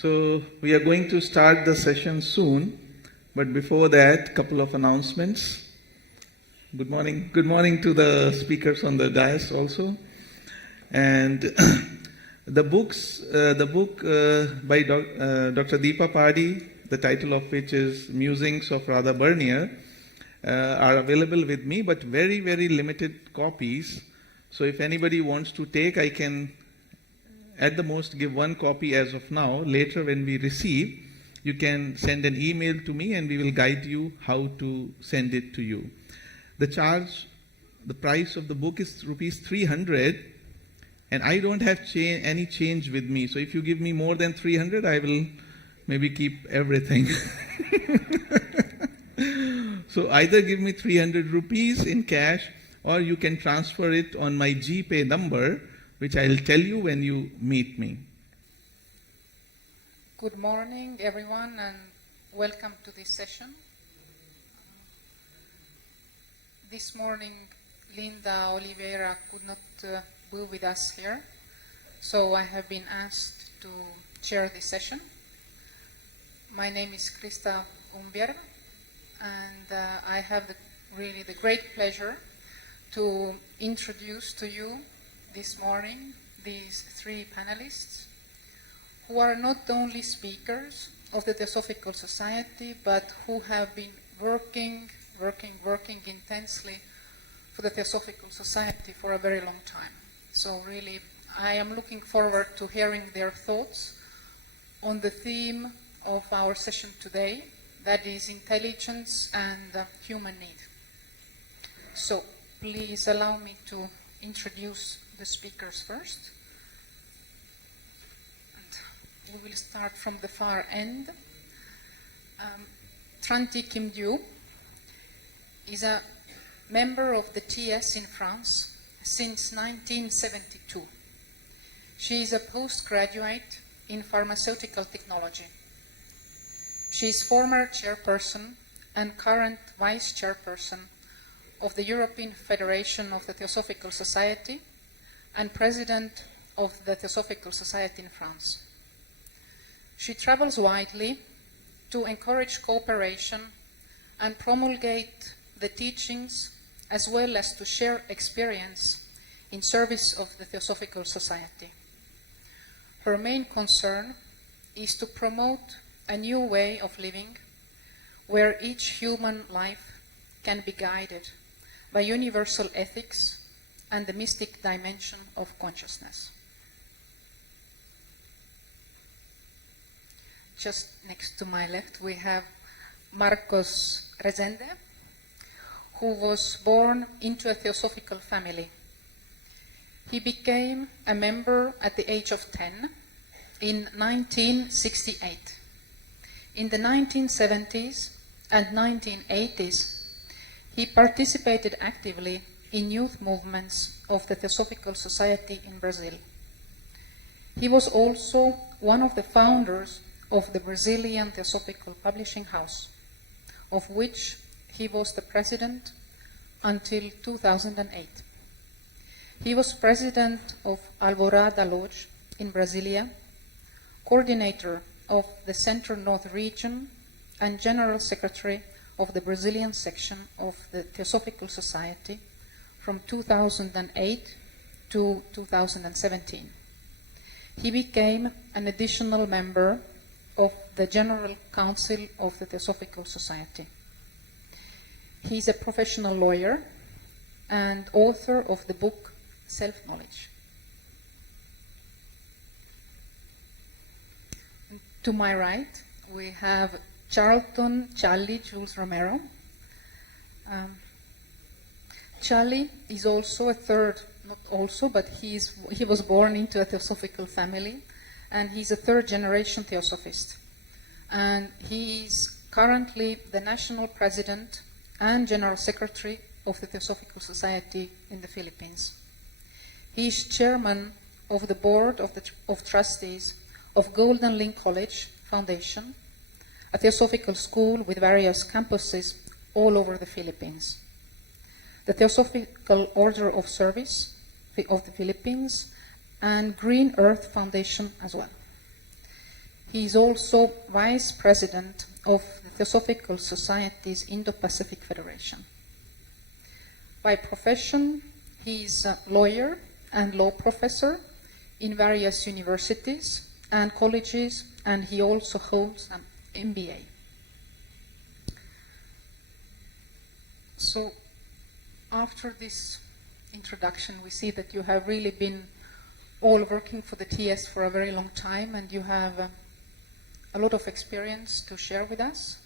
So we are going to start the session soon, but before that, couple of announcannouncements. Good morning. Good morning to the speakers on the dais also. And the book by Dr. Deepa Padi, the title of which is Musings of Radha Bernier, are available with me, but very, very limited copies. So if anybody wants to take, I can at the most give one copy as of now. Later when we receive, you can send an email to me and we will guide you how to send it to you. The price of the book is rupees 300, and I don't have any change with me. So if you give me more than 300, I will maybe keep everything. So either give me 300 rupees in cash, or you can transfer it on my GPay number, which I'll tell you when you meet me. Good morning, everyone, and welcome to this session. This morning, Linda Oliveira could not be with us here, so I have been asked to chair this session. My name is Krista Umbjarv, and I have really the great pleasure to introduce to you this morning these three panelists who are not only speakers of the Theosophical Society, but who have been working intensely for the Theosophical Society for a very long time. So really, I am looking forward to hearing their thoughts on the theme of our session today, that is intelligence and human need. So please allow me to introduce the speakers first. And we will start from the far end. Trân-Thi-Kim-Diêu is a member of the TS in France since 1972. She is a postgraduate in pharmaceutical technology. She is former chairperson and current vice chairperson of the European Federation of the Theosophical Society and president of the Theosophical Society in France. She travels widely to encourage cooperation and promulgate the teachings, as well as to share experience in service of the Theosophical Society. Her main concern is to promote a new way of living where each human life can be guided by universal ethics and the mystic dimension of consciousness. Just next to my left we have Marcos Resende, who was born into a theosophical family. He became a member at the age of 10 in 1968. In the 1970s and 1980s, he participated actively in youth movements of the Theosophical Society in Brazil. He was also one of the founders of the Brazilian Theosophical Publishing House, of which he was the president until 2008. He was president of Alvorada Lodge in Brasilia, coordinator of the Central North region, and general secretary of the Brazilian section of the Theosophical Society from 2008 to 2017. He became an additional member of the General Council of the Theosophical Society. He is a professional lawyer and author of the book Self-Knowledge. To my right, we have Chally Jules Romero. Chally is also a third, not also, but he was born into a theosophical family, and he's a third-generation theosophist. And he is currently the national president and general secretary of the Theosophical Society in the Philippines. He is chairman of the board of trustees of Golden Link College Foundation, a theosophical school with various campuses all over the Philippines. The Theosophical Order of Service of the Philippines, and Green Earth Foundation as well. He is also Vice President of the Theosophical Society's Indo-Pacific Federation. By profession, he is a lawyer and law professor in various universities and colleges, and he also holds an MBA. So, after this introduction, we see that you have really been all working for the TS for a very long time, and you have a lot of experience to share with us,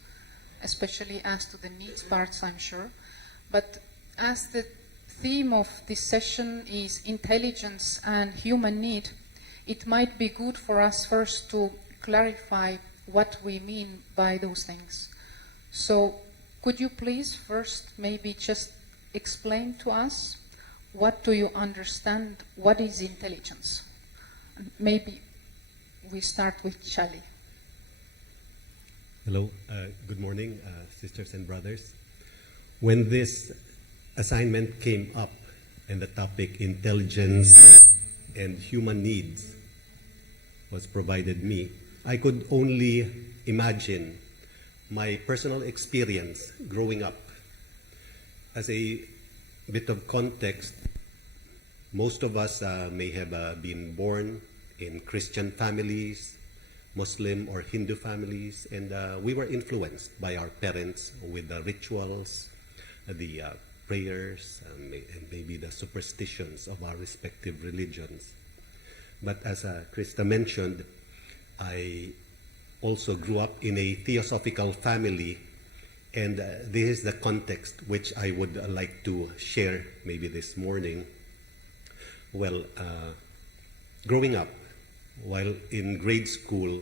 especially as to the needs parts, I'm sure. But as the theme of this session is intelligence and human need, it might be good for us first to clarify what we mean by those things. So could you please first maybe just explain to us what do you understand, what is intelligence? And maybe we start with Chally. Hello, good morning, sisters and brothers. When this assignment came up and the topic intelligence and human needs was provided me, I could only imagine my personal experience growing up. As a bit of context, most of us may have been born in Christian families, Muslim or Hindu families, and we were influenced by our parents with the rituals, the prayers, and maybe the superstitions of our respective religions. But as Krista mentioned, I also grew up in a theosophical family, and this is the context which I would like to share maybe this morning. Well, growing up, while in grade school,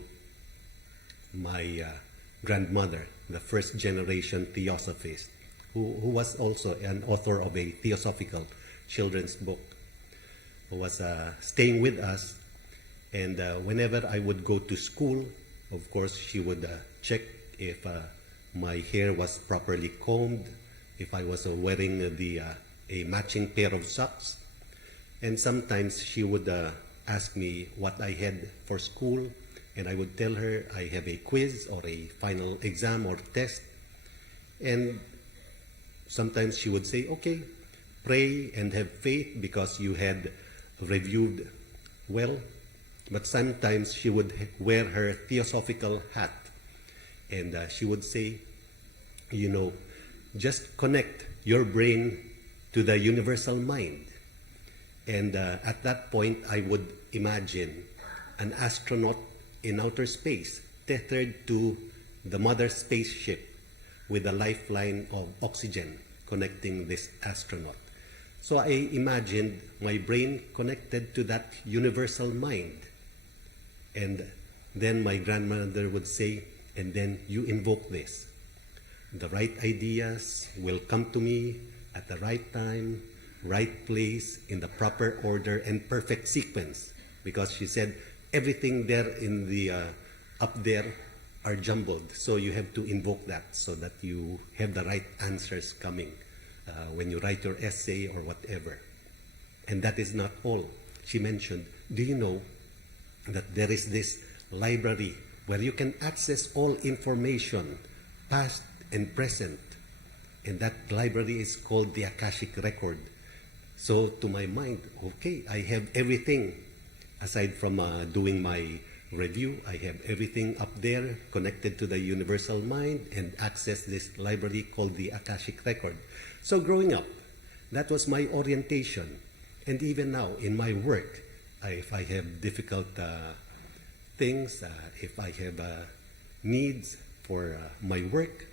my grandmother, the first generation theosophist, who was also an author of a theosophical children's book, was staying with us, and whenever I would go to school, of course, she would check if my hair was properly combed, if I was wearing a matching pair of socks, and sometimes she would ask me what I had for school, and I would tell her I have a quiz or a final exam or test, and sometimes she would say, okay, pray and have faith because you had reviewed well. But sometimes she would wear her theosophical hat, and she would say, you know, just connect your brain to the universal mind. And at that point, I would imagine an astronaut in outer space tethered to the mother spaceship with a lifeline of oxygen connecting this astronaut. So I imagined my brain connected to that universal mind. And then my grandmother would say, and then you invoke this. The right ideas will come to me at the right time, right place, in the proper order and perfect sequence. Because she said, everything there in the up there are jumbled. So you have to invoke that so that you have the right answers coming when you write your essay or whatever. And that is not all. She mentioned, do you know that there is this library where you can access all information, past and present, and that library is called the Akashic Record. So to my mind, okay, I have everything. Aside from doing my review, I have everything up there connected to the universal mind and access this library called the Akashic Record. So growing up, that was my orientation. And even now in my work, if I have difficult things, if I have needs for my work,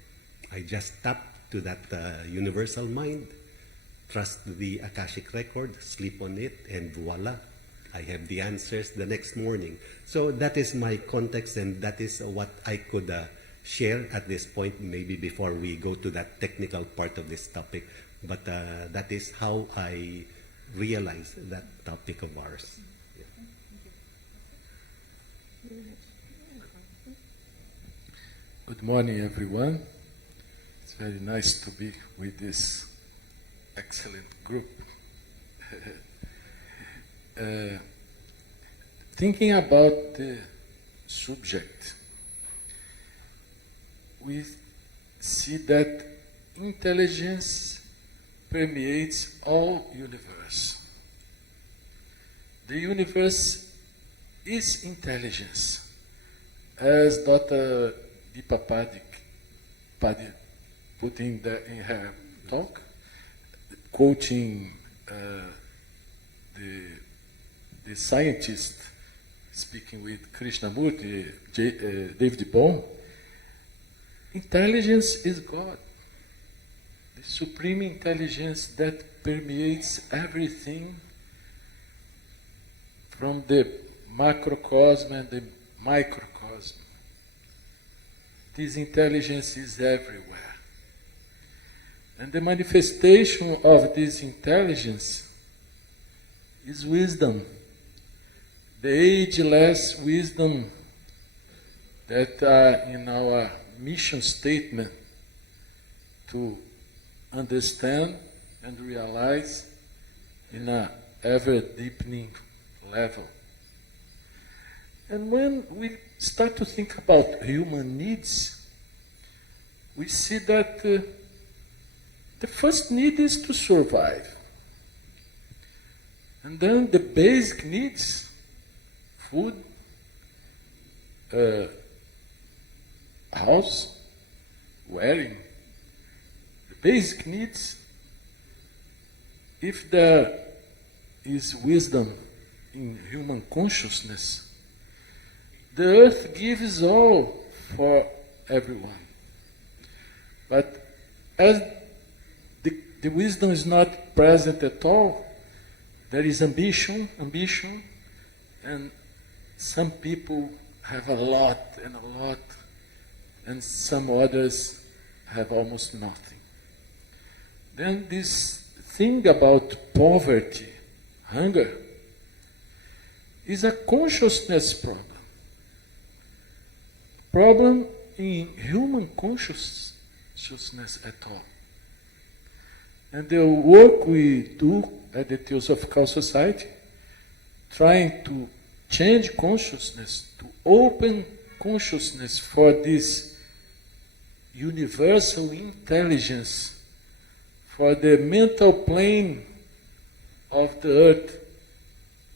I just tap to that universal mind, trust the Akashic Record, sleep on it, and voila, I have the answers the next morning. So that is my context, and that is what I could share at this point, maybe before we go to that technical part of this topic. But that is how I realize that topic of ours. Good morning, everyone. It's very nice to be with this excellent group. Thinking about the subject, we see that intelligence permeates all universe. The universe is intelligence, as Dr. Deepa Padik put in her talk, quoting the scientist speaking with Krishnamurti, David Bohm. Intelligence is God, the supreme intelligence that permeates everything from the macrocosm and the microcosm. This intelligence is everywhere. And the manifestation of this intelligence is wisdom, the ageless wisdom that are in our mission statement to understand and realize in an ever-deepening level. And when we start to think about human needs, we see that the first need is to survive. And then the basic needs, food, house, wearing, the basic needs. If there is wisdom in human consciousness, the earth gives all for everyone. But as the wisdom is not present at all, there is ambition, and some people have a lot, and some others have almost nothing. Then this thing about poverty, hunger, is a consciousness problem. Problem in human consciousness at all. And the work we do at the Theosophical Society, trying to change consciousness, to open consciousness for this universal intelligence, for the mental plane of the earth,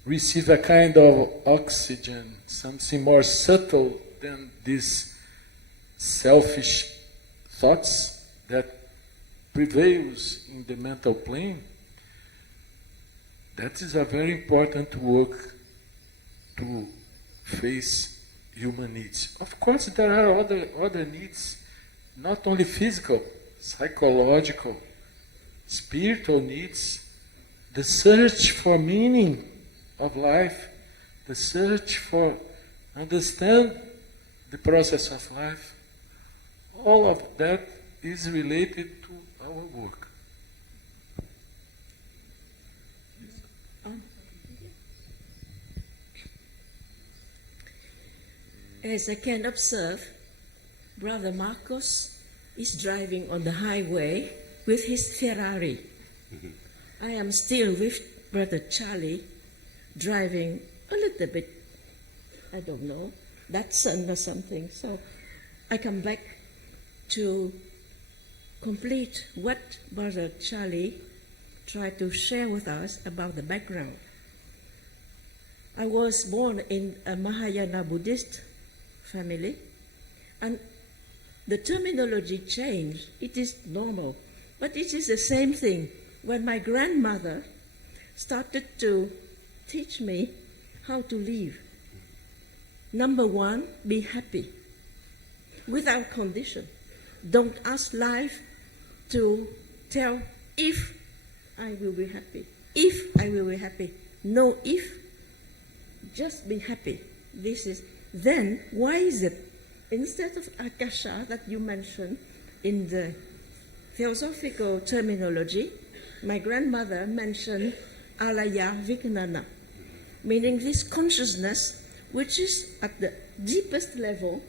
receive a kind of oxygen, something more subtle than these selfish thoughts that prevails in the mental plane. That is a very important work to face human needs. Of course, there are other needs, not only physical, psychological, spiritual needs, the search for meaning of life, the search for understand the process of life. All of that is related to our work. As I can observe, Brother Marcos is driving on the highway with his Ferrari. I am still with Brother Chally, driving a little bit, I don't know, Datsun or something. So I come back to complete what Brother Chally tried to share with us about the background. I was born in a Mahayana Buddhist family, and the terminology changed. It is normal, but it is the same thing. When my grandmother started to teach me how to live, number one, be happy, without condition. Don't ask life to tell if I will be happy, if I will be happy. No if, just be happy. This is. Then, why is it, instead of akasha that you mentioned in the theosophical terminology, my grandmother mentioned alaya vijnana, meaning this consciousness which is at the deepest level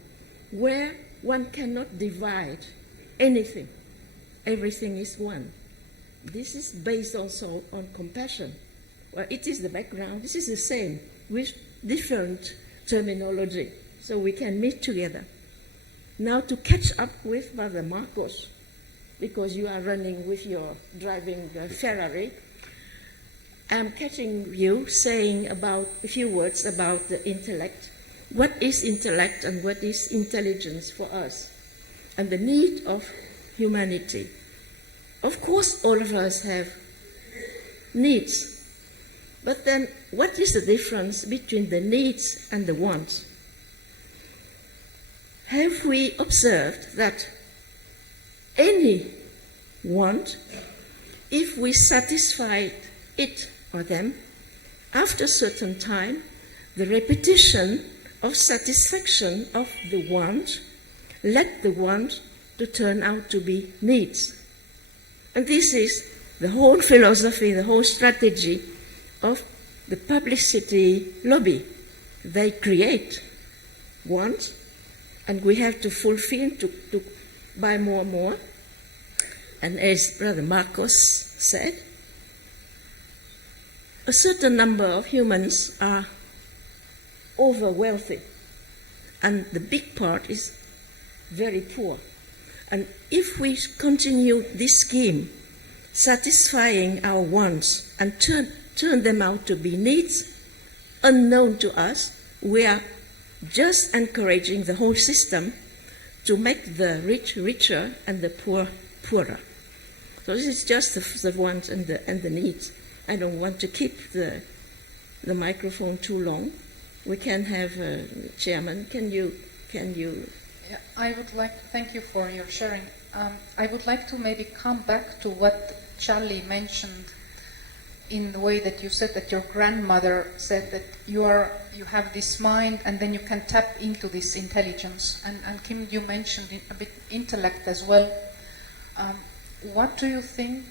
where one cannot divide anything. Everything is one. This is based also on compassion. Well, it is the background. This is the same with different terminology. so we can meet together. Now to catch up with Brother Marcos, because you are running with your driving Ferrari, I'm catching you saying about a few words about the intellect. What is intellect and what is intelligence for us? And the need of humanity. Of course, all of us have needs. But then, what is the difference between the needs and the wants? Have we observed that any want, if we satisfy it or them, after a certain time, the repetition of satisfaction of the want led the want to turn out to be needs. And this is the whole philosophy, the whole strategy of the publicity lobby. They create wants, and we have to fulfill, to buy more and more. And as Brother Marcos said, a certain number of humans are over wealthy, and the big part is very poor. And if we continue this scheme, satisfying our wants and turn them out to be needs unknown to us, we are just encouraging the whole system to make the rich richer and the poor poorer. So this is just the wants and the needs. I don't want to keep the microphone too long. We can have Chairman. Can you? Yeah, I would like to thank you for your sharing. I would like to maybe come back to what Chally mentioned in the way that you said that your grandmother said that you have this mind and then you can tap into this intelligence. And Kim, you mentioned a bit intellect as well. What do you think,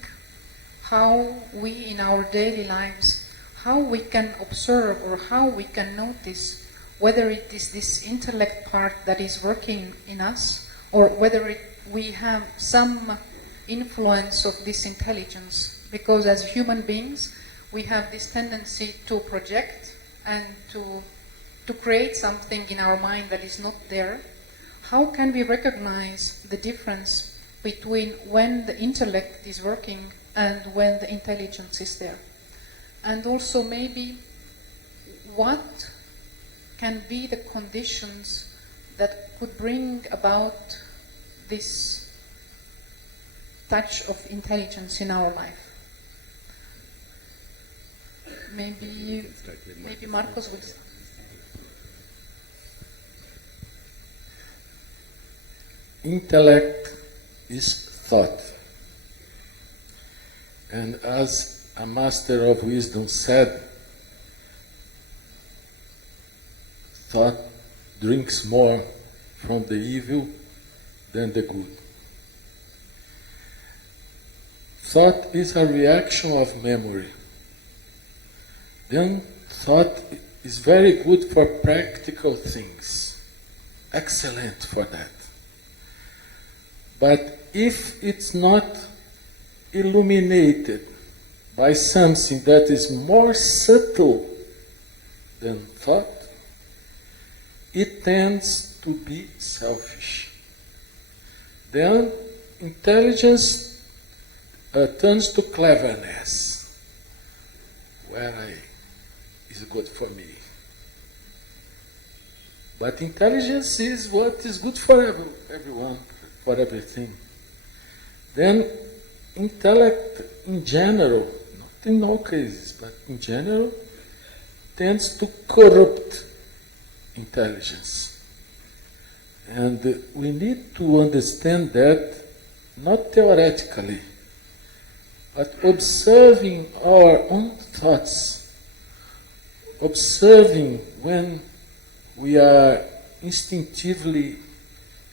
how we in our daily lives, how we can observe or how we can notice whether it is this intellect part that is working in us or whether we have some influence of this intelligence? Because as human beings, we have this tendency to project and to create something in our mind that is not there. How can we recognize the difference between when the intellect is working and when the intelligence is there? And also maybe what can be the conditions that could bring about this touch of intelligence in our life? Maybe Marcos will start. Intellect is thought. And as a master of wisdom said, thought drinks more from the evil than the good. Thought is a reaction of memory. Then thought is very good for practical things. Excellent for that. But if it's not illuminated by something that is more subtle than thought, it tends to be selfish. Then intelligence turns to cleverness, where is good for me. But intelligence is what is good for everyone, for everything. Then intellect in general, not in all cases, but in general, tends to corrupt intelligence. And we need to understand that, not theoretically, but observing our own thoughts, observing when we are instinctively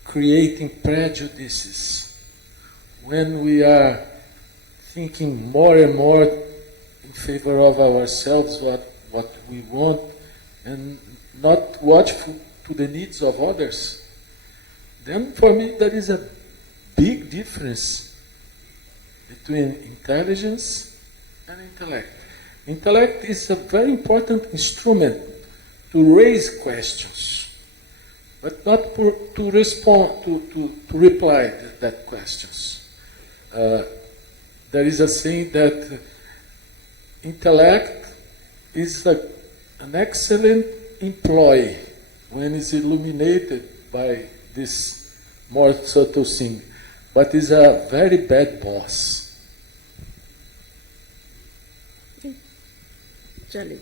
creating prejudices, when we are thinking more and more in favor of ourselves, what we want, and not watchful to the needs of others, then for me there is a big difference between intelligence and intellect. Intellect is a very important instrument to raise questions, but not to respond, to reply that questions. There is a saying that intellect is an excellent employee when it's illuminated by this more subtle thing, but is a very bad boss. Chally,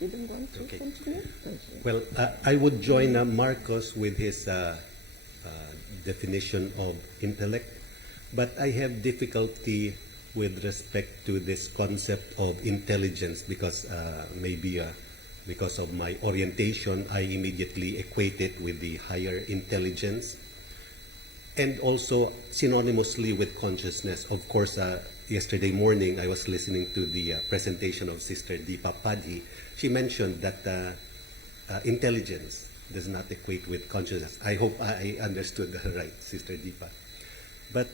you don't want to Okay. continue? Thank you. Well, I would join Marcos with his definition of intellect, but I have difficulty with respect to this concept of intelligence because maybe because of my orientation, I immediately equate it with the higher intelligence, and also synonymously with consciousness. Of course, yesterday morning I was listening to the presentation of Sister Deepa Padhi. She mentioned that intelligence does not equate with consciousness. I hope I understood her right, Sister Deepa. But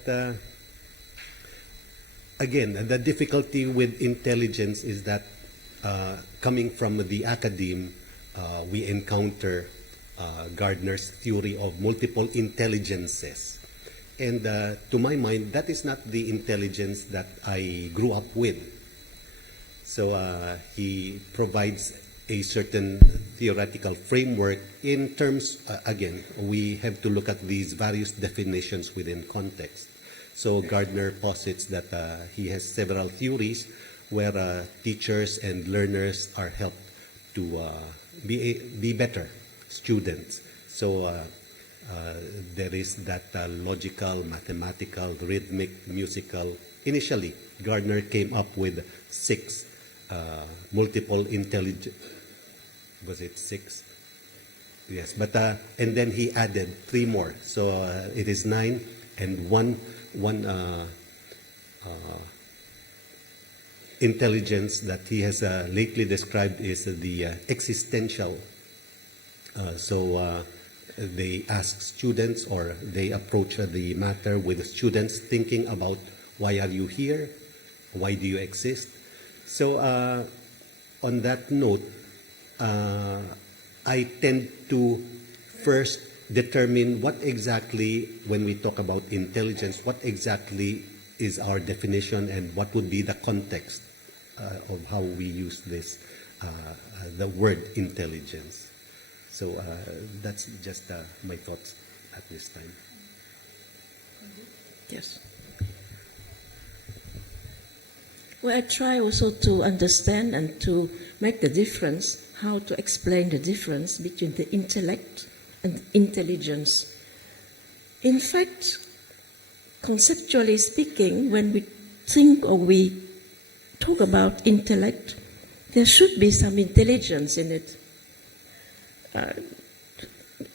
again, the difficulty with intelligence is that coming from the academe, we encounter Gardner's theory of multiple intelligences. And to my mind, that is not the intelligence that I grew up with. So he provides a certain theoretical framework in terms, again, we have to look at these various definitions within context. So Gardner posits that he has several theories where teachers and learners are helped to be better students. So there is that logical, mathematical, rhythmic, musical. Initially, Gardner came up with 6 multiple intelligence. Was it 6? Yes, but and then he added 3 more. So it is 9, and one intelligence that he has lately described is the existential. So they ask students, or they approach the matter with students thinking about why are you here, why do you exist. So on that note, I tend to first determine what exactly, when we talk about intelligence, what exactly is our definition and what would be the context of how we use this, the word intelligence. So that's just my thoughts at this time. Yes. Well, I try also to understand and to make the difference, how to explain the difference between the intellect and intelligence. In fact, conceptually speaking, when we think or we talk about intellect, there should be some intelligence in it.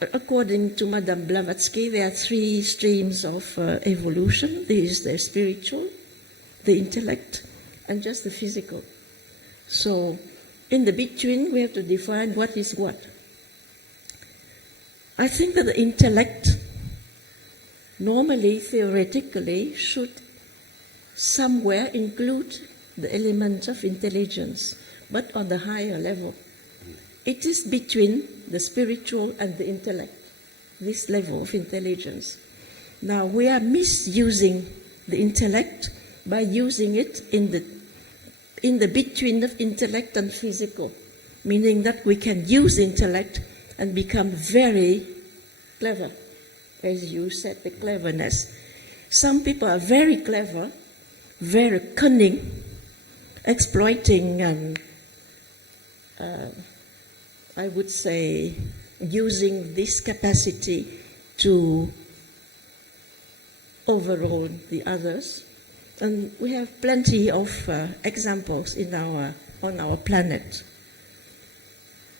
According to Madame Blavatsky, there are 3 streams of evolution. There is the spiritual, the intellect, and just the physical. So, in the between, we have to define what is what. I think that the intellect, normally, theoretically, should somewhere include the element of intelligence, but on the higher level. It is between the spiritual and the intellect, this level of intelligence. Now, we are misusing the intellect by using it in the between of intellect and physical, meaning that we can use intellect and become very clever, as you said, the cleverness. Some people are very clever, very cunning, exploiting and I would say using this capacity to overrule the others. And we have plenty of examples on our planet.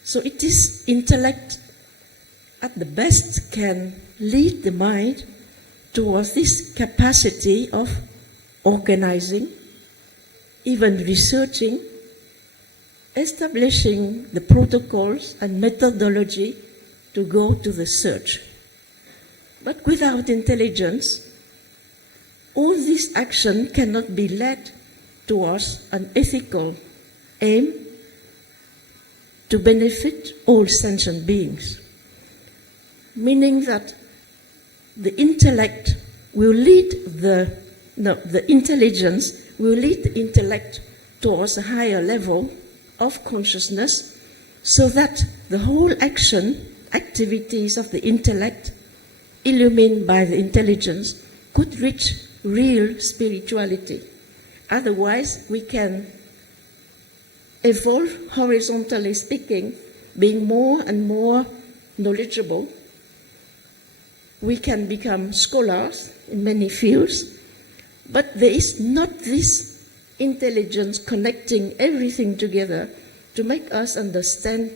So it is intellect at the best can lead the mind towards this capacity of organizing, even researching, establishing the protocols and methodology to go to the search. But without intelligence, all this action cannot be led towards an ethical aim to benefit all sentient beings. meaning that the intellect will lead the intelligence will lead the intellect towards a higher level of consciousness, so that the whole activities of the intellect, illumined by the intelligence, could reach real spirituality. Otherwise, we can evolve, horizontally speaking, being more and more knowledgeable. We can become scholars in many fields, but there is not this intelligence connecting everything together to make us understand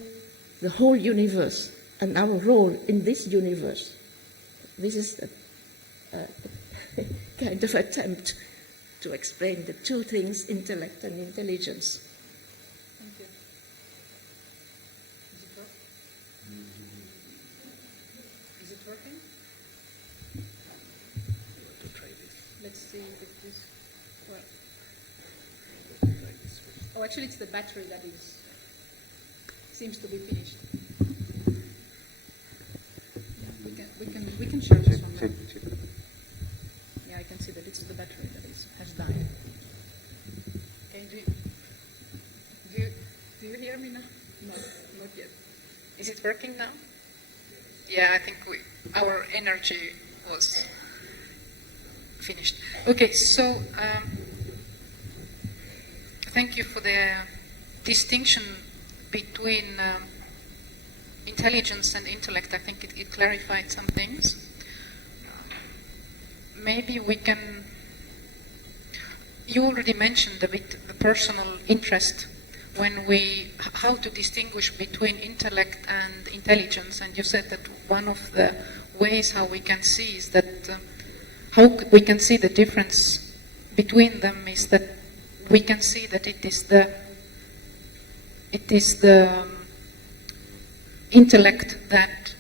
the whole universe and our role in this universe. This is a kind of attempt to explain the two things, intellect and intelligence. Thank you. Is it working? Let's see if this works. Oh, actually, it's the battery that seems to be finished. We can share this one now. Yeah, I can see that it's the battery that has died. Okay, do you hear me now? No, not yet. Is it working now? Yeah, I think our energy was finished. Okay, so thank you for the distinction between intelligence and intellect. I think it clarified some things. Maybe we can... You already mentioned a bit the personal interest how to distinguish between intellect and intelligence, and you said that one of the ways how we can see is that how we can see the difference between them is that we can see that it is the intellect that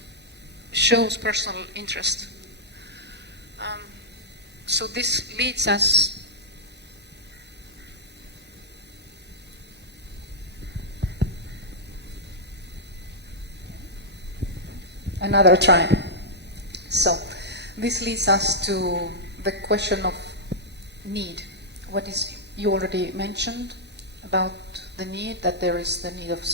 shows personal interest. So this leads us another try. So this leads us to the question of need. What is you already mentioned about the need, that there is the need of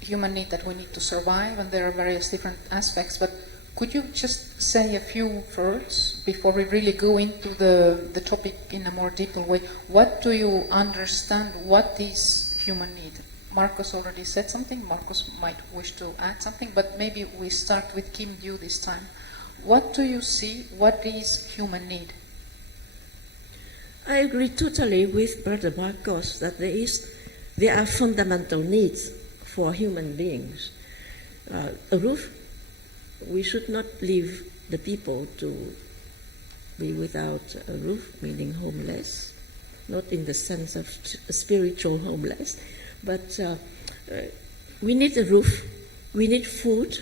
human need that we need to survive, and there are various different aspects, but could you just say a few words before we really go into the topic in a more deeper way? What do you understand? What is human need? Marcos already said something. Marcos might wish to add something, but maybe we start with Kim-Diêu this time. What do you see? What is human need? I agree totally with Brother Marcos that there are fundamental needs for human beings. A roof. We should not leave the people to be without a roof, meaning homeless, not in the sense of spiritual homeless, but we need a roof, we need food,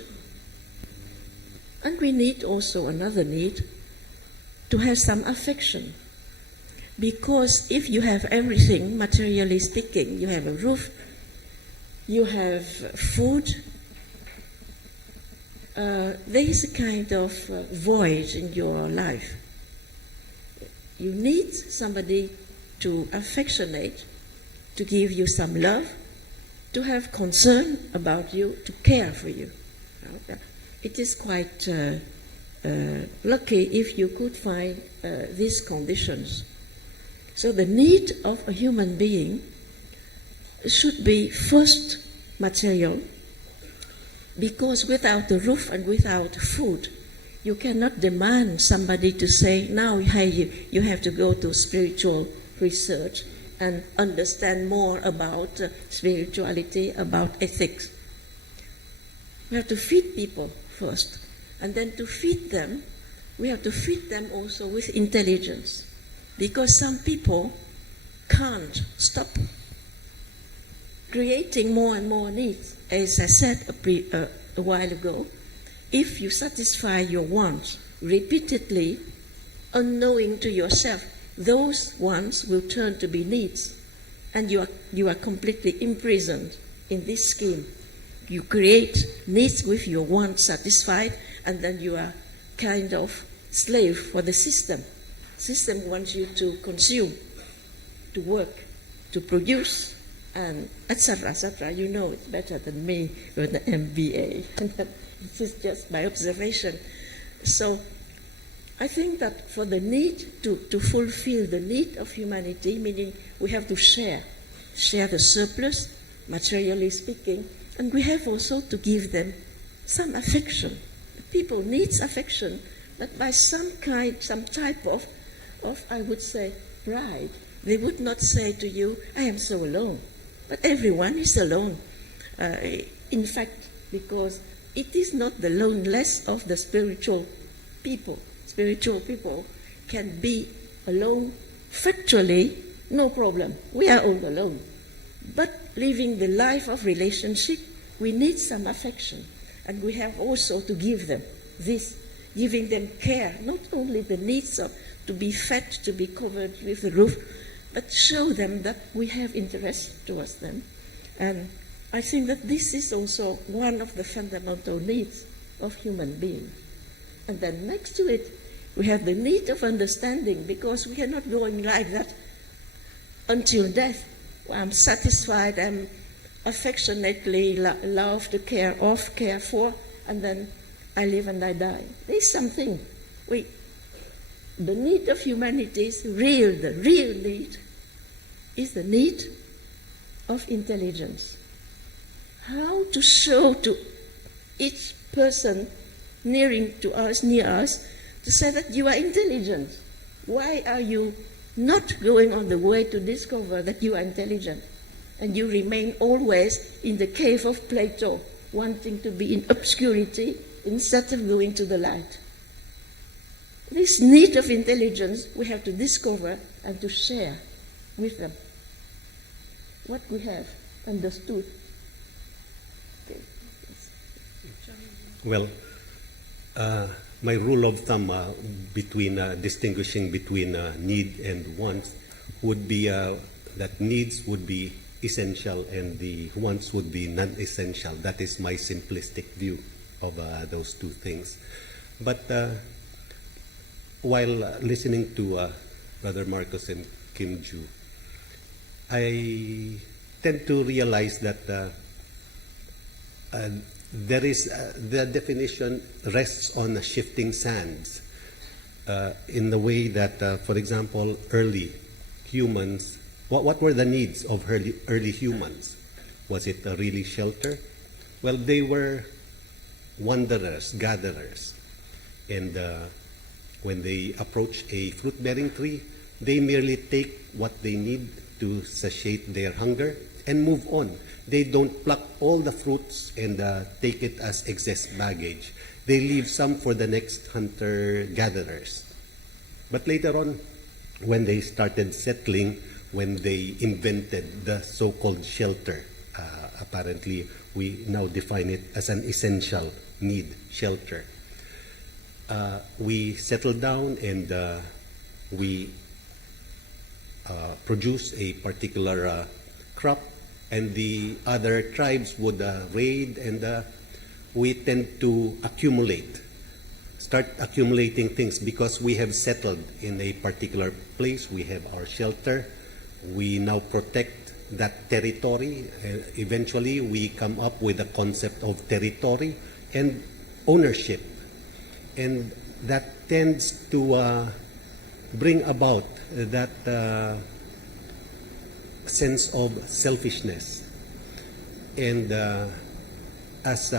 and we need also another need, to have some affection. Because if you have everything, materially speaking, you have a roof, you have food, there is a kind of void in your life. You need somebody to affectionate, to give you some love, to have concern about you, to care for you. It is quite lucky if you could find these conditions. So the need of a human being should be first material, because without a roof and without food, you cannot demand somebody to say, now you have to go to spiritual research and understand more about spirituality, about ethics. We have to feed people first. And then to feed them, we have to feed them also with intelligence. Because some people can't stop creating more and more needs. As I said a while ago, if you satisfy your wants repeatedly, unknowing to yourself, those wants will turn to be needs, and you are completely imprisoned in this scheme. You create needs with your wants satisfied, and then you are kind of slave for the system. System wants you to consume, to work, to produce, and etc., etc. You know it better than me with an MBA. This is just my observation. So I think that for the need to fulfill the need of humanity, meaning we have to share the surplus, materially speaking, and we have also to give them some affection. People needs affection, but by some type of, I would say, pride. They would not say to you, I am so alone. But everyone is alone. In fact, because it is not the loneliness of the spiritual people. Spiritual people can be alone factually, no problem. We are all alone. But living the life of relationship, we need some affection. And we have also to give them this, giving them care, not only the needs of to be fed, to be covered with a roof, but show them that we have interest towards them. And I think that this is also one of the fundamental needs of human beings. And then next to it, we have the need of understanding, because we are not going like that until death. I'm satisfied, I'm affectionately loved, cared for, and then I live and I die. There's something. The need of humanity is real. The real need is the need of intelligence. How to show to each person near us, to say that you are intelligent. Why are you not going on the way to discover that you are intelligent? And you remain always in the cave of Plato, wanting to be in obscurity instead of going to the light. This need of intelligence we have to discover and to share with them what we have understood. Okay. Well, my rule of thumb between distinguishing between need and wants would be that needs would be essential and the wants would be non-essential. That is my simplistic view of those two things. But while listening to Brother Marcos and Kim-Diêu, I tend to realize that there is the definition rests on shifting sands in the way that, for example, early humans, what were the needs of early humans? Was it really shelter? Well, they were wanderers, gatherers, and when they approach a fruit-bearing tree, they merely take what they need to satiate their hunger and move on. They don't pluck all the fruits and take it as excess baggage. They leave some for the next hunter-gatherers. But later on, when they started settling, when they invented the so-called shelter, apparently we now define it as an essential need, shelter. We settled down and we produce a particular crop, and the other tribes would raid, and we tend to start accumulating things because we have settled in a particular place. We have our shelter. We now protect that territory. Eventually, we come up with the concept of territory and ownership. And that tends to bring about that sense of selfishness. And as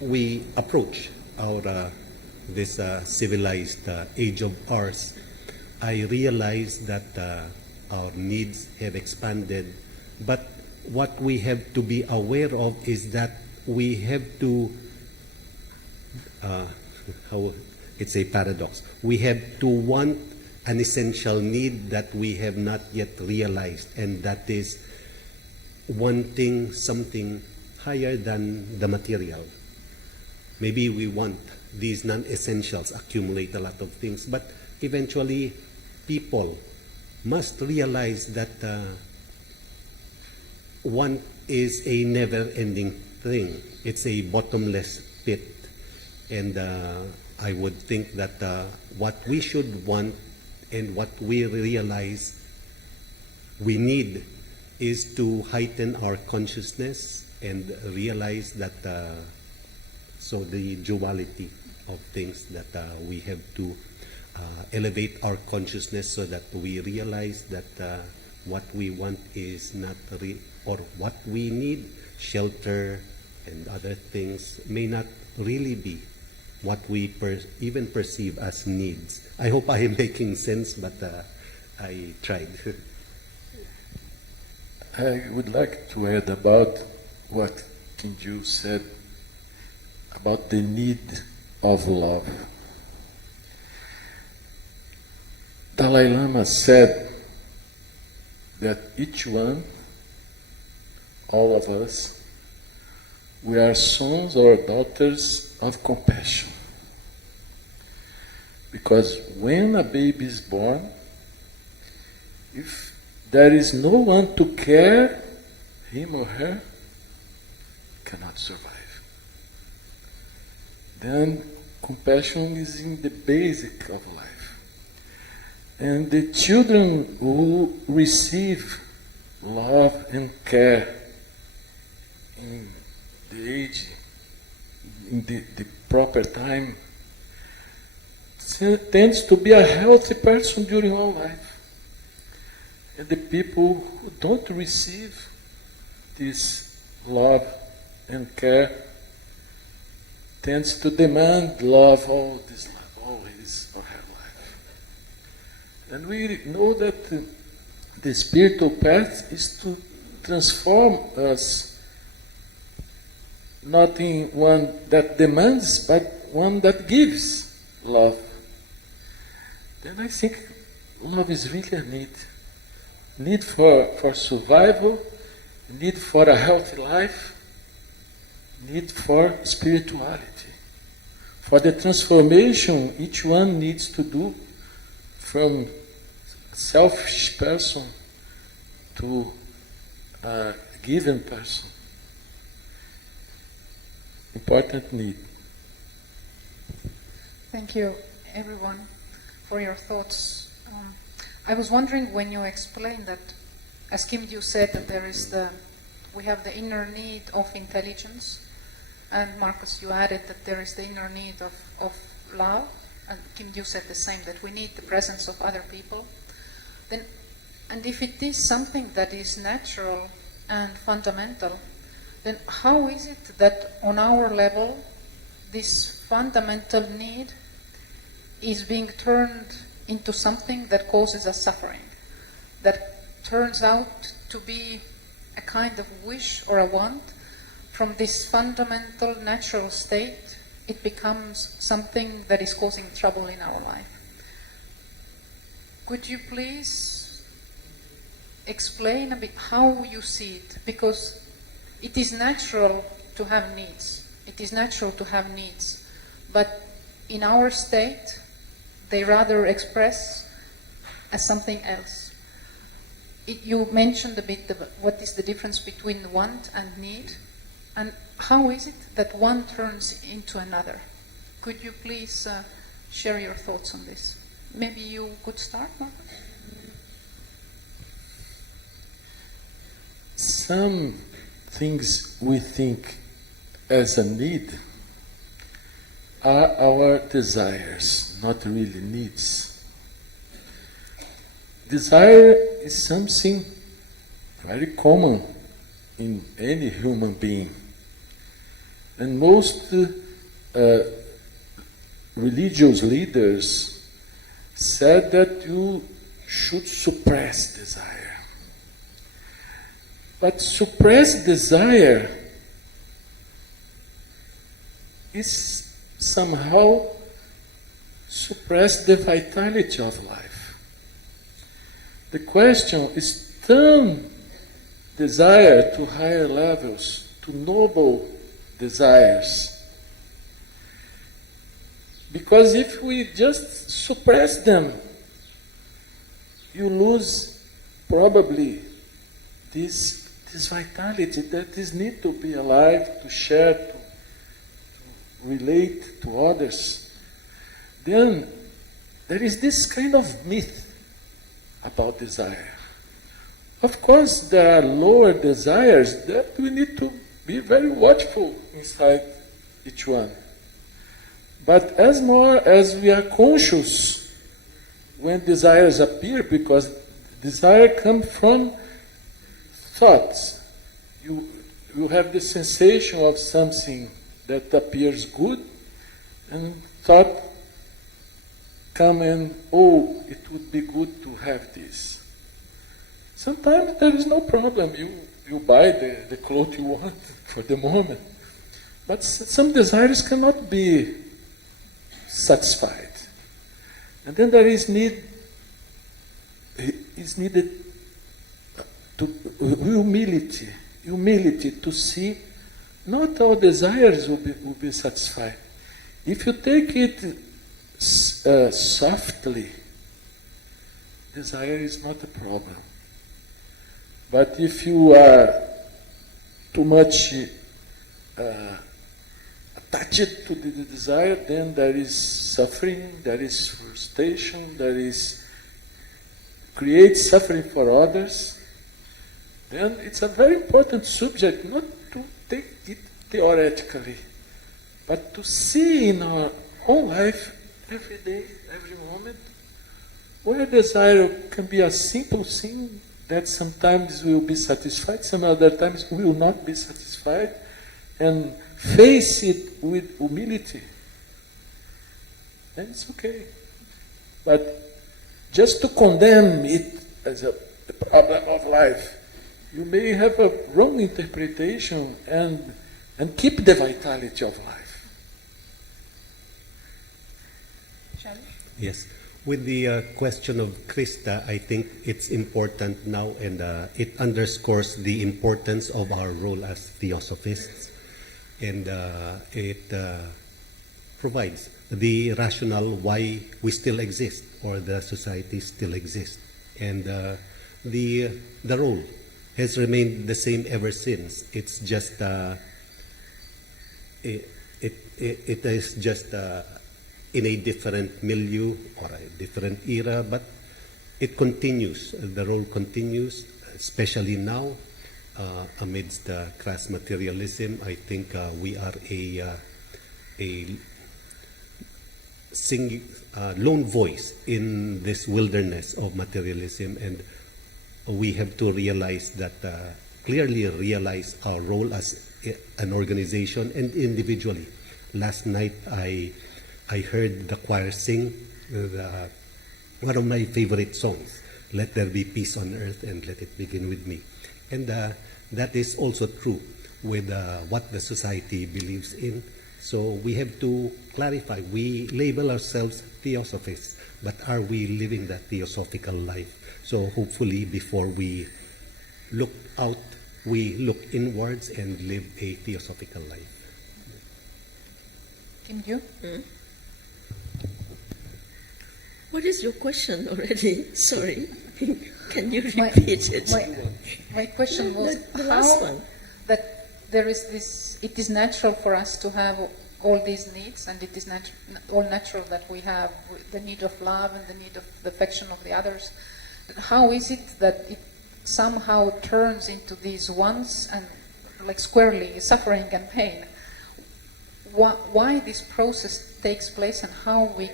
we approach our this civilized age of ours, I realize that our needs have expanded. But what we have to be aware of is that we have to, it's a paradox. We have to want an essential need that we have not yet realized, and that is wanting something higher than the material. Maybe we want these non-essentials, accumulate a lot of things, but eventually people must realize that one is a never-ending thing. It's a bottomless pit. And I would think that what we should want and what we realize we need is to heighten our consciousness and realize that so the duality of things that we have to elevate our consciousness so that we realize that what we want is not or what we need, shelter and other things, may not really be what we even perceive as needs. I hope I am making sense, but I tried. I would like to add about what Kim-Diêu said about the need of love. Dalai Lama said that each one, all of us, we are sons or daughters of compassion. Because when a baby is born, if there is no one to care him or her, cannot survive. Then compassion is in the basic of life. And the children who receive love and care in the age, in the proper time, tends to be a healthy person during all life. And the people who don't receive this love and care tends to demand love all his or her life. And we know that the spiritual path is to transform us not in one that demands, but one that gives love. Then I think love is really a need. Need for survival, need for a healthy life, need for spirituality, for the transformation each one needs to do from a selfish person to a given person. Important need. Thank you, everyone, for your thoughts. I was wondering when you explained that, as Kim-Diêu said, that we have the inner need of intelligence, and Marcus, you added that there is the inner need of love, and Kim-Diêu said the same, that we need the presence of other people. And if it is something that is natural and fundamental, then how is it that on our level this fundamental need is being turned into something that causes us suffering, that turns out to be a kind of wish or a want? From this fundamental natural state, it becomes something that is causing trouble in our life. Could you please explain a bit how you see it? Because it is natural to have needs. It is natural to have needs. But in our state, they rather express as something else. You mentioned a bit what is the difference between want and need, and how is it that one turns into another? Could you please share your thoughts on this? Maybe you could start, Marcus? Some things we think as a need are our desires, not really needs. Desire is something very common in any human being. And most religious leaders said that you should suppress desire. But suppressed desire is somehow suppress the vitality of life. The question is turn desire to higher levels, to noble desires. Because if we just suppress them, you lose probably this this vitality, that this need to be alive, to share, to relate to others, then there is this kind of myth about desire. Of course, there are lower desires that we need to be very watchful inside each one. But as more as we are conscious when desires appear, because desire comes from thoughts. You have the sensation of something that appears good, and thought come and, oh, it would be good to have this. Sometimes there is no problem. You buy the clothes you want for the moment. But some desires cannot be satisfied. And then there is needed to humility to see not all desires will be satisfied. If you take it softly, desire is not a problem. But if you are too much attached to the desire, then there is suffering, there is frustration, there is creates suffering for others. Then it's a very important subject, not to take it theoretically, but to see in our own life, every day, every moment, where desire can be a simple thing that sometimes will be satisfied, some other times will not be satisfied, and face it with humility. Then it's okay. But just to condemn it as a problem of life, you may have a wrong interpretation and keep the vitality of life. Chally? Yes. With the question of Krista, I think it's important now, and it underscores the importance of our role as theosophists, and it provides the rationale why we still exist, or the society still exists, and the role has remained the same ever since. It's just it is just in a different milieu or a different era, but it continues. The role continues, especially now amidst crass materialism. I think we are a lone voice in this wilderness of materialism, and we have to realize that, clearly realize our role as an organization and individually. Last night I heard the choir sing one of my favorite songs, "Let There Be Peace on Earth and Let It Begin With Me." And that is also true with what the society believes in. So we have to clarify. We label ourselves theosophists, but are we living that theosophical life? So hopefully before we look out, we look inwards and live a theosophical life. Kim-Diêu? What is your question already? Sorry. Can you repeat it? My question was The last one. that there is this, it is natural for us to have all these needs, and it is all natural that we have the need of love and the need of the affection of the others. How is it that it somehow turns into these wants and like squarely suffering and pain? Why this process takes place, and how we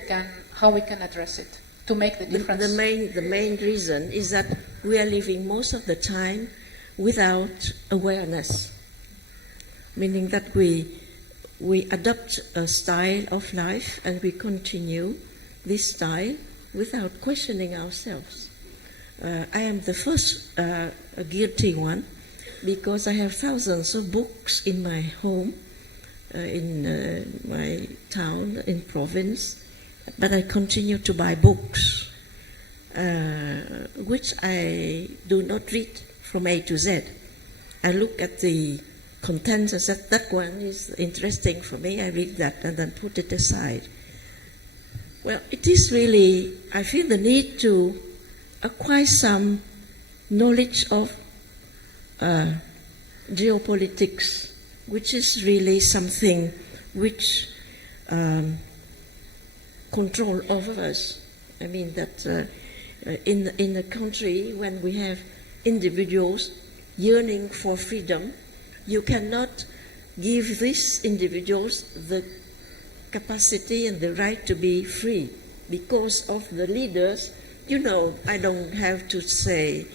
can address it to make the difference? The main reason is that we are living most of the time without awareness, meaning that we adopt a style of life and we continue this style without questioning ourselves. I am the first guilty one, because I have thousands of books in my home, in my town, in province, but I continue to buy books, which I do not read from A to Z. I look at the contents and say, that one is interesting for me, I read that and then put it aside. Well, it is really, I feel the need to acquire some knowledge of geopolitics, which is really something which control over us. I mean that in a country when we have individuals yearning for freedom, you cannot give these individuals the capacity and the right to be free because of the leaders. You know, I don't have to say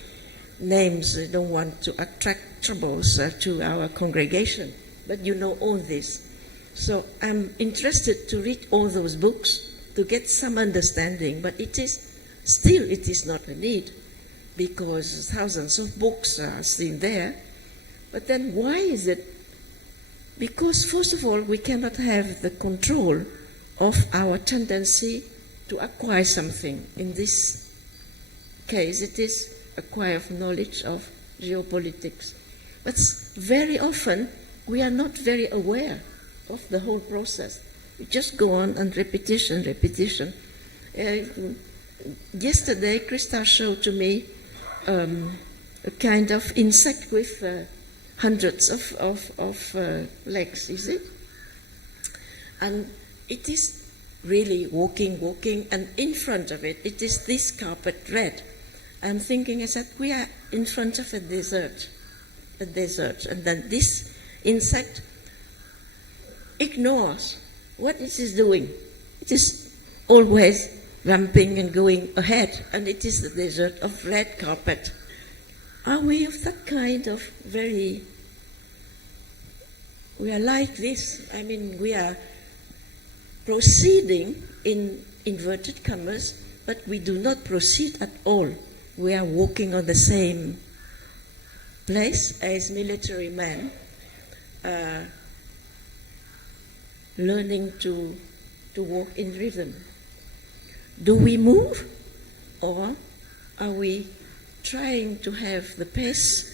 names, I don't want to attract troubles to our congregation, but you know all this. So I'm interested to read all those books to get some understanding, but it is not a need because thousands of books are still there. But then why is it? Because first of all, we cannot have the control of our tendency to acquire something. In this case, it is acquire of knowledge of geopolitics. But very often, we are not very aware of the whole process. We just go on and repetition. Yesterday, Krista showed to me a kind of insect with hundreds of legs, is it? And it is really walking, and in front of it, it is this carpet red. I'm thinking, I said, we are in front of a desert, and then this insect ignores what it is doing. It is always ramping and going ahead, and it is the desert of red carpet. Are we of that kind of we are like this? I mean, we are proceeding in inverted commas, but we do not proceed at all. We are walking on the same place as military men, learning to walk in rhythm. Do we move, or are we trying to have the pace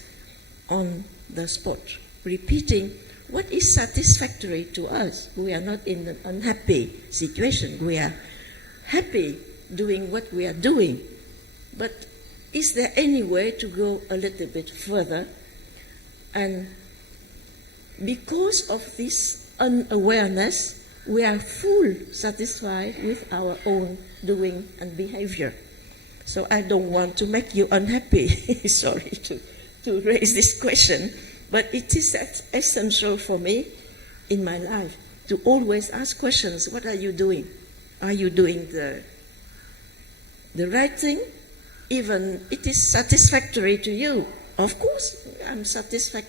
on the spot, repeating what is satisfactory to us? We are not in an unhappy situation. We are happy doing what we are doing. But is there any way to go a little bit further? And because of this unawareness, we are full satisfied with our own doing and behavior. So I don't want to make you unhappy. Sorry to raise this question, but it is essential for me in my life to always ask questions. What are you doing? Are you doing the right thing? Even it is satisfactory to you. Of course, I'm satisfied,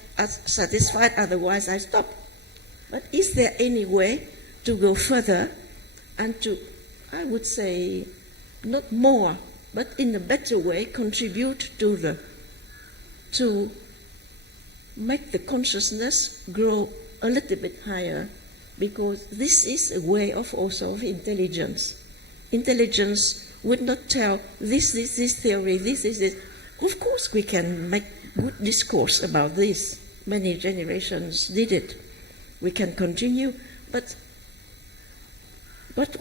otherwise I stop. But is there any way to go further and to, I would say, not more, but in a better way, contribute to make the consciousness grow a little bit higher, because this is a way of also of intelligence. Intelligence would not tell this theory, this. Of course, we can make good discourse about this. Many generations did it. We can continue, but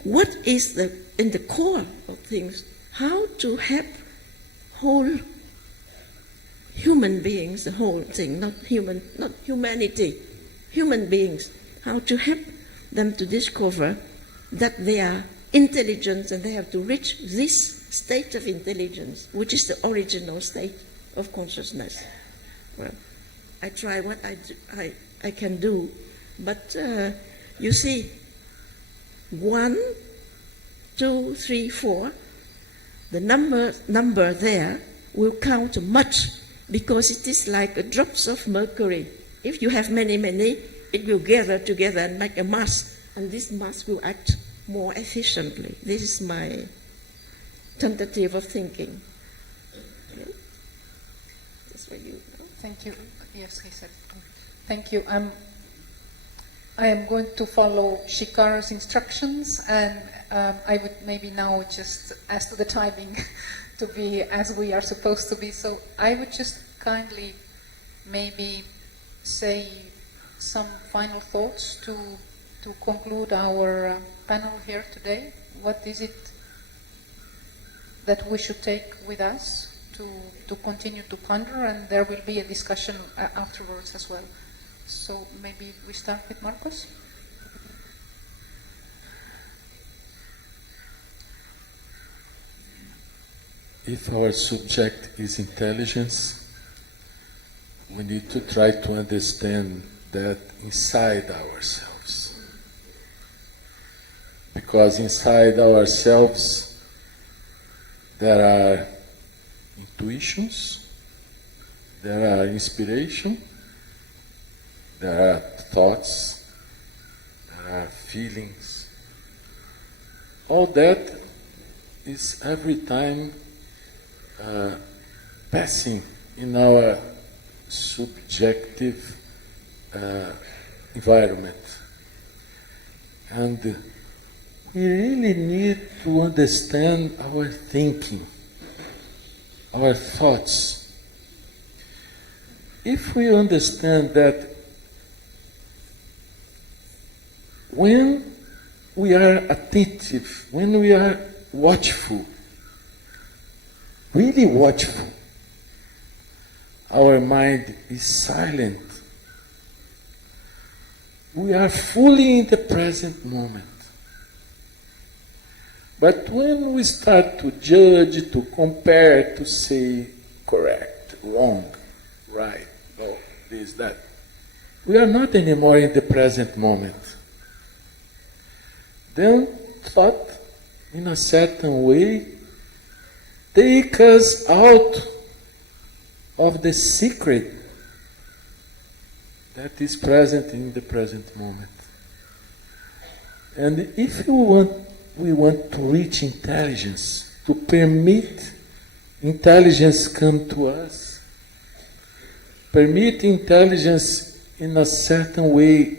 what is in the core of things? How to help whole human beings, the whole thing, not humanity, human beings. How to help them to discover that they are intelligent and they have to reach this state of intelligence, which is the original state of consciousness. Well, I try what I can do, but you see, 1, 2, 3, 4, the number there will count much, because it is like drops of mercury. If you have many, it will gather together and make a mass, and this mass will act more efficiently. This is my tentative of thinking. Okay? That's for you. No? Thank you. Yes, he said. Thank you. I am going to follow Shikaro's instructions, and I would maybe now just ask the timing to be as we are supposed to be. So I would just kindly maybe say some final thoughts to conclude our panel here today. What is it that we should take with us to continue to ponder, and there will be a discussion afterwards as well. So maybe we start with Marcos. If our subject is intelligence, we need to try to understand that inside ourselves. Because inside ourselves there are intuitions, there are inspiration, there are thoughts, there are feelings. All that is every time passing in our subjective environment. And we really need to understand our thinking, our thoughts. If we understand that when we are attentive, when we are watchful, really watchful, our mind is silent. We are fully in the present moment. But when we start to judge, to compare, to say correct, wrong, right, no, this, that, we are not anymore in the present moment. Then thought, in a certain way, take us out of the secret that is present in the present moment. And if we want to reach intelligence, to permit intelligence come to us, permit intelligence in a certain way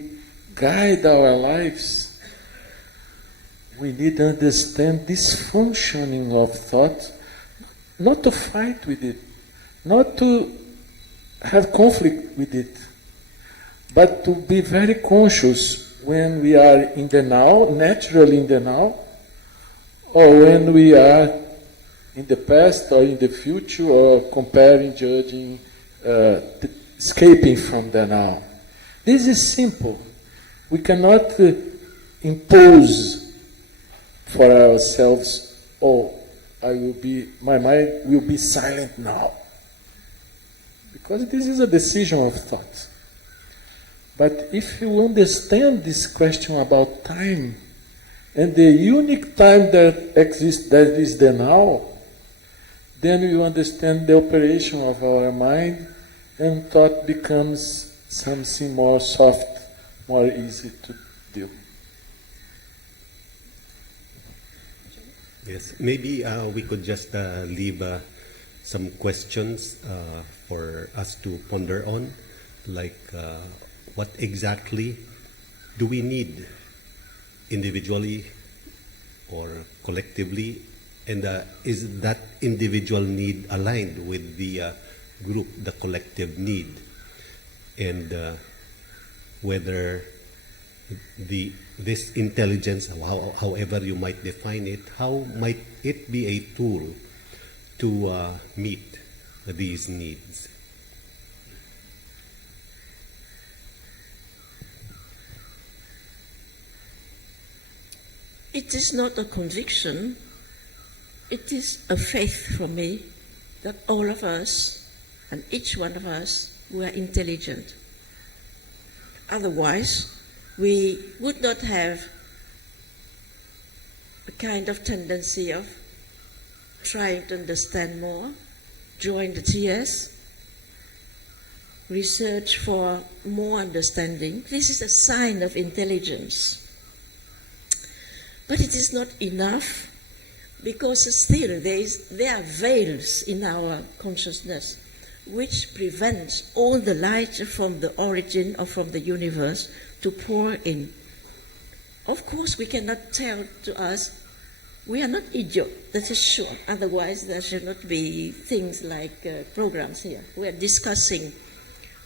guide our lives, we need to understand this functioning of thought, not to fight with it, not to have conflict with it, but to be very conscious when we are in the now, naturally in the now, or when we are in the past or in the future, or comparing, judging, escaping from the now. This is simple. We cannot impose for ourselves, my mind will be silent now. Because this is a decision of thought. But if you understand this question about time, and the unique time that exists, that is the now, then you understand the operation of our mind, and thought becomes something more soft, more easy to deal. Yes, maybe we could just leave some questions for us to ponder on, like what exactly do we need individually or collectively, and is that individual need aligned with the group, the collective need, and whether this intelligence, however you might define it, how might it be a tool to meet these needs? It is not a conviction, it is a faith for me that all of us and each one of us were intelligent. Otherwise, we would not have a kind of tendency of trying to understand more, join the TS, research for more understanding. This is a sign of intelligence. But it is not enough, because still there are veils in our consciousness which prevents all the light from the origin or from the universe to pour in. Of course, we cannot tell to us, we are not idiots, that is sure. Otherwise, there should not be things like programs here. We are discussing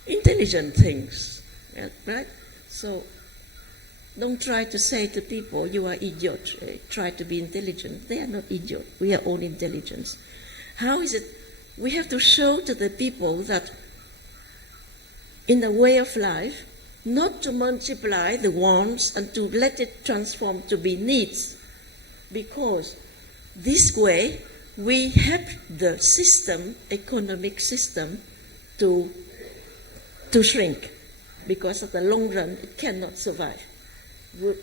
intelligent things, right? So don't try to say to people, you are idiot, try to be intelligent. They are not idiots. We are all intelligence. How is it we have to show to the people that in a way of life, not to multiply the wants and to let it transform to be needs, because this way we help the system, economic system, to shrink, because at the long run it cannot survive.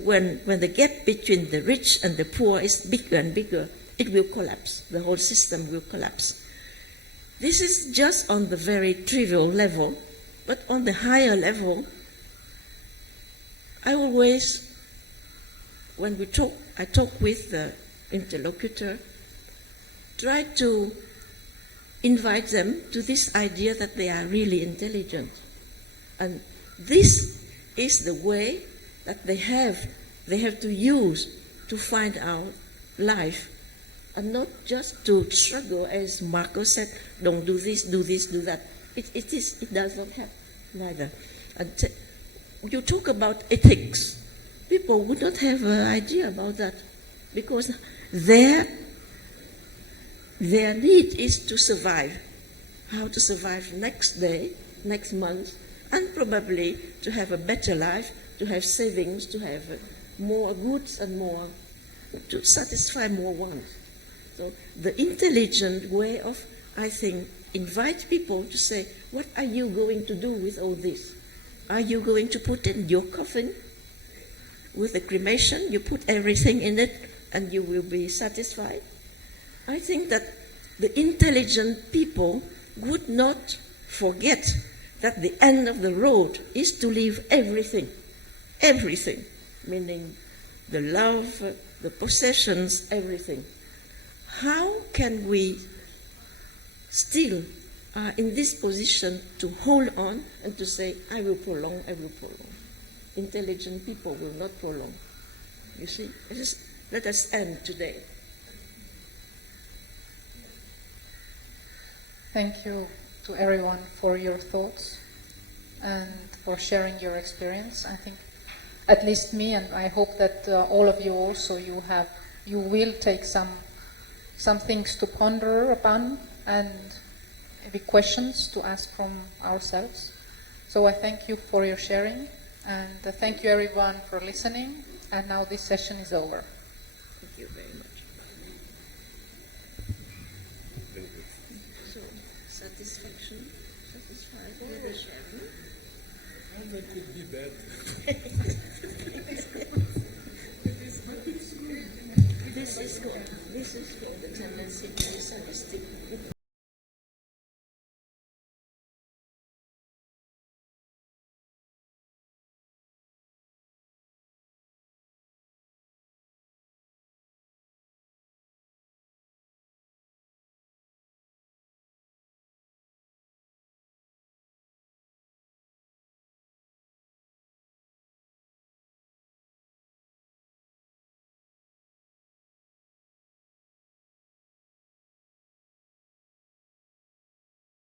When the gap between the rich and the poor is bigger and bigger, it will collapse. The whole system will collapse. This is just on the very trivial level, but on the higher level, I always, when I talk with the interlocutor, try to invite them to this idea that they are really intelligent. And this is the way that they have to use to find out life, and not just to struggle, as Marcos said, don't do this, do that. It does not help neither. And you talk about ethics. People would not have an idea about that, because their need is to survive. How to survive next day, next month, and probably to have a better life, to have savings, to have more goods and more, to satisfy more wants. So the intelligent way of, I think, invite people to say, what are you going to do with all this? Are you going to put in your coffin? With the cremation, you put everything in it and you will be satisfied? I think that the intelligent people would not forget that the end of the road is to leave everything, meaning the love, the possessions, everything. How can we still are in this position to hold on and to say, I will prolong. Intelligent people will not prolong. You see, let us end today. Thank you to everyone for your thoughts and for sharing your experience. I think at least me, and I hope that all of you also, you will take some things to ponder upon and maybe questions to ask from ourselves. So I thank you for your sharing, and thank you everyone for listening. And now this session is over. Thank you very much. So, satisfied with the sharing? That could be bad. This is good. The tendency to misunderstand.